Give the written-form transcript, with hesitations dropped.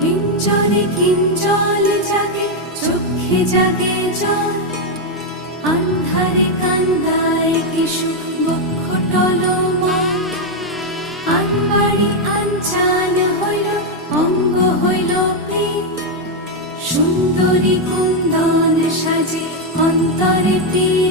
হিঞ্জলে কিঞ্জল জাগে, চোখে জাগে জল, আন্ধারে কান্দায় কিশু বক্ষ টলমল। আনবাড়ি আনচান হইল, অঙ্গ হইল প্রীত, সুন্দরী কুন্দন সাজে অন্তরে প্রীত।